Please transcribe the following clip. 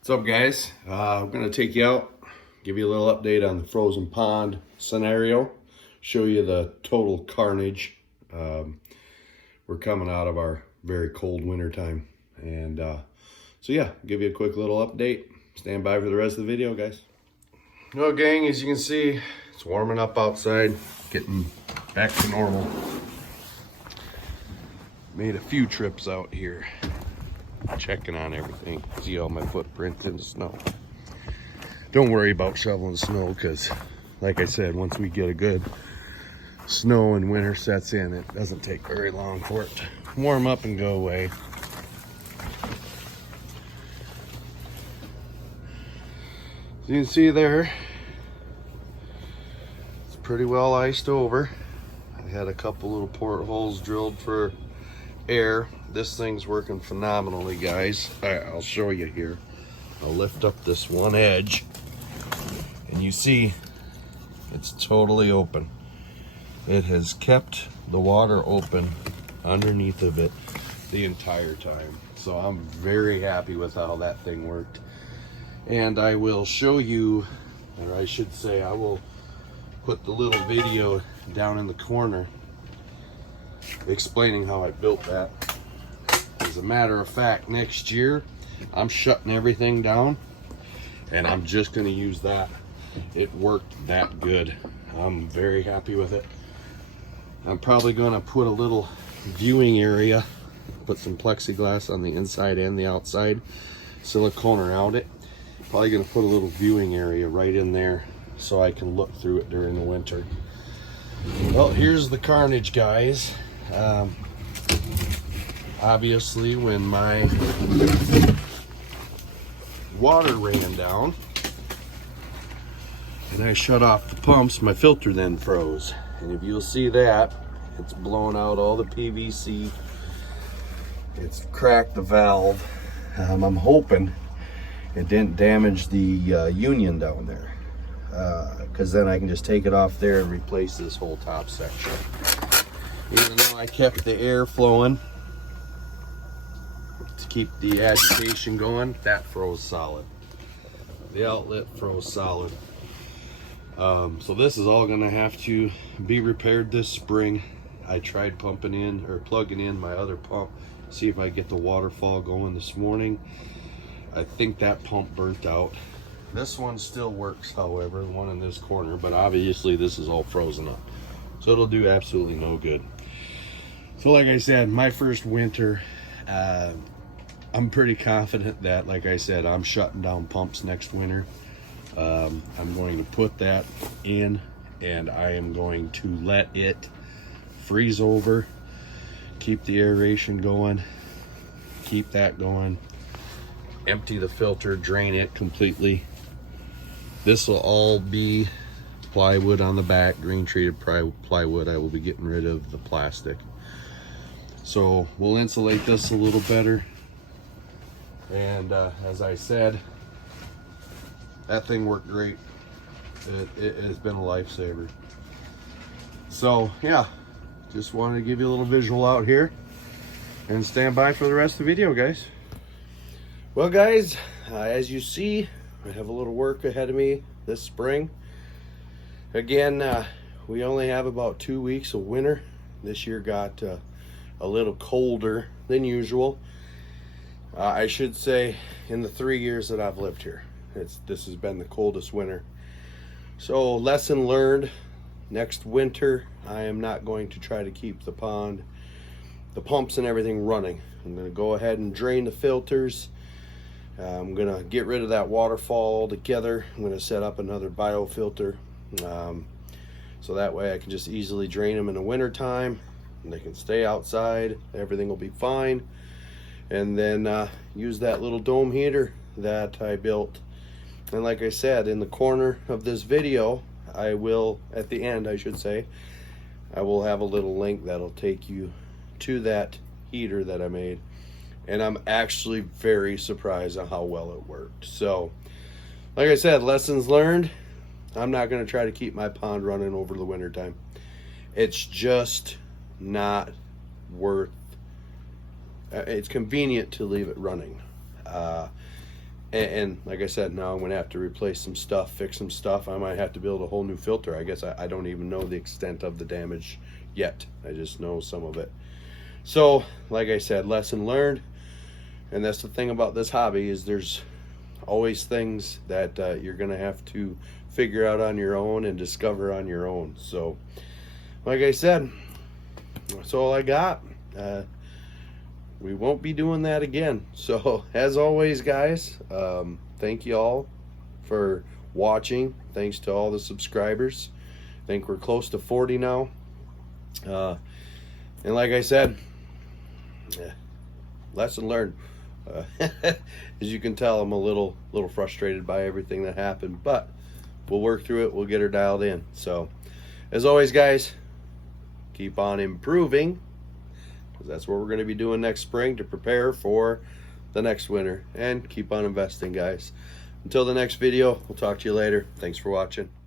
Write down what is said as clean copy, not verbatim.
What's up, guys? I'm going to take you out, give you a little update on the frozen pond scenario, show you the total carnage. We're coming out of our very cold winter time, and so yeah, give you a quick little update. Stand by for the rest of the video, guys. Well, gang, as you can see, it's warming up outside, getting back to normal. Made a few trips out here, checking on everything. See all my footprints in the snow. Don't worry about shoveling snow, because like I said, once we get a good snow and winter sets in, it doesn't take very long for it to warm up and go away. As you can see there, it's pretty well iced over. I had a couple little portholes drilled for air. This thing's working phenomenally, guys. I'll show you here. I'll lift up this one edge, and you see it's totally open. It has kept the water open underneath of it the entire time. So I'm very happy with how that thing worked. And I will show you, or I should say, I will put the little video down in the corner explaining how I built that. As a matter of fact, next year I'm shutting everything down and I'm just going to use that. It worked that good. I'm very happy with it. I'm probably going to put a little viewing area, put some plexiglass on the inside and the outside, silicone around it. Probably going to put a little viewing area right in there so I can look through it during the winter. Well, here's the carnage, guys. Obviously, when my water ran down and I shut off the pumps, my filter then froze. And if you'll see that, it's blown out all the PVC. It's cracked the valve. I'm hoping it didn't damage the union down there, because then I can just take it off there and replace this whole top section. Even though I kept the air flowing to keep the agitation going, that froze solid. The outlet froze solid. So this is all gonna have to be repaired this spring. I tried pumping in or plugging in my other pump, see if I get the waterfall going this morning. I think that pump burnt out. This one still works, however, the one in this corner, but obviously this is all frozen up, so it'll do absolutely no good. So like I said, my first winter, I'm pretty confident that, like I said, I'm shutting down pumps next winter. I'm going to put that in, and I am going to let it freeze over, keep the aeration going, keep that going, empty the filter, drain it completely. This will all be plywood on the back, green treated plywood. I will be getting rid of the plastic. So we'll insulate this a little better. And as I said, that thing worked great. It has been a lifesaver. So yeah, just wanted to give you a little visual out here, and stand by for the rest of the video, guys. Well, guys, as you see, I have a little work ahead of me this spring. Again, we only have about 2 weeks of winter. This year got a little colder than usual. I should say, in the 3 years that I've lived here, this has been the coldest winter. So lesson learned, next winter I am not going to try to keep the pond, the pumps and everything running. I'm going to go ahead and drain the filters. I'm going to get rid of that waterfall altogether. I'm going to set up another biofilter, so that way I can just easily drain them in the winter time and they can stay outside. Everything will be fine. And then use that little dome heater that I built. And like I said, in the corner of this video, I will, at the end I should say, I will have a little link that'll take you to that heater that I made. And I'm actually very surprised at how well it worked. So like I said, lessons learned. I'm not going to try to keep my pond running over the winter time. It's just not worth, it's convenient to leave it running. And like I said, now I'm going to have to replace some stuff, fix some stuff. I might have to build a whole new filter. I guess I don't even know the extent of the damage yet. I just know some of it. So, like I said, lesson learned. And that's the thing about this hobby, is there's always things that you're going to have to figure out on your own and discover on your own. So, like I said, that's all I got. We won't be doing that again. So as always, guys, thank you all for watching. Thanks to all the subscribers. I think we're close to 40 now. And like I said, lesson learned. As you can tell, I'm a little frustrated by everything that happened, but we'll work through it. We'll get her dialed in. So as always, guys, keep on improving. That's what we're going to be doing next spring to prepare for the next winter. And keep on investing, guys. Until the next video, we'll talk to you later. Thanks for watching.